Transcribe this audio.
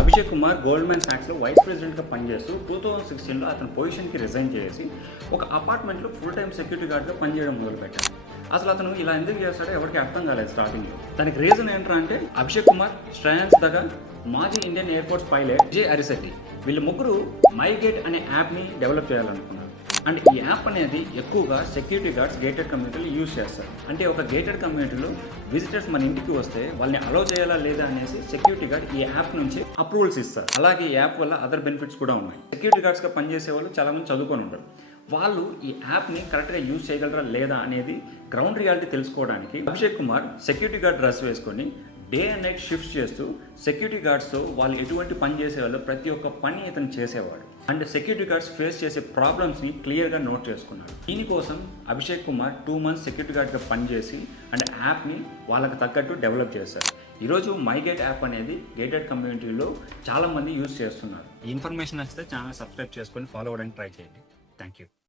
Abhishek Kumar Goldman సాక్స్‌లో vice ప్రెసిడెంట్‌గా పనిచేస్తూ 2016లో అతని పొజిషన్‌కి రిజైన్ చేసి ఒక అపార్ట్మెంట్‌లో ఫుల్ టైమ్ సెక్యూరిటీ గార్డ్‌గా పనిచేయడం మొదలుపెట్టాడు. అసలు అతను ఇలా ఎందుకు చేస్తాడో ఎవరికీ అర్థం కాలేదు స్టార్టింగ్‌లో. దానికి రీజన్ ఏంట్రా అంటే అభిషేక్ కుమార్, శ్రేయాన్స్ దగా, మాజీ Indian air force pilot Vijay Arisetti వీళ్ళు ముగ్గురు మైగేట్ అనే యాప్‌ని డెవలప్ చేయాలనుకున్నారు. అండ్ ఈ యాప్ అనేది ఎక్కువగా సెక్యూరిటీ గార్డ్స్ గేటెడ్ కమ్యూనిటీలో యూజ్ చేస్తారు. అంటే ఒక గేటెడ్ కమ్యూనిటీలో విజిటర్స్ మన ఇంటికి వస్తే వాళ్ళని అలౌ చేయాలా లేదా అనేసి సెక్యూరిటీ గార్డ్ ఈ యాప్ నుంచి అప్రూవల్స్ ఇస్తారు. అలాగే ఈ యాప్ వల్ల అదర్ బెనిఫిట్స్ కూడా ఉన్నాయి. సెక్యూరిటీ గార్డ్స్గా పనిచేసే వాళ్ళు చాలా మంది చదువుకొని ఉంటారు. వాళ్ళు ఈ యాప్ని కరెక్ట్గా యూజ్ చేయగలరా లేదా అనేది గ్రౌండ్ రియాలిటీ తెలుసుకోవడానికి Abhishek Kumar security guard dress వేసుకొని డే అండ్ నైట్ షిఫ్ట్స్ చేస్తూ సెక్యూరిటీ గార్డ్స్తో వాళ్ళు ఎటువంటి పని చేసేవాళ్ళు ప్రతి ఒక్క పని ఇతను చేసేవాడు. అండ్ సెక్యూరిటీ గార్డ్స్ ఫేస్ చేసే ప్రాబ్లమ్స్ని క్లియర్గా నోట్ చేసుకున్నాడు. దీనికోసం అభిషేక్ కుమార్ 2 months సెక్యూరిటీ గార్డ్గా పనిచేసి అండ్ యాప్ని వాళ్ళకి తగ్గట్టు డెవలప్ చేశారు. ఈరోజు మైగేట్ యాప్ అనేది గేటెడ్ కమ్యూనిటీలో చాలామంది యూజ్ చేస్తున్నారు. ఈ ఇన్ఫర్మేషన్ నచ్చితే ఛానల్ సబ్స్క్రైబ్ చేసుకొని ఫాలో అవ్వడానికి ట్రై చేయండి. Thank you.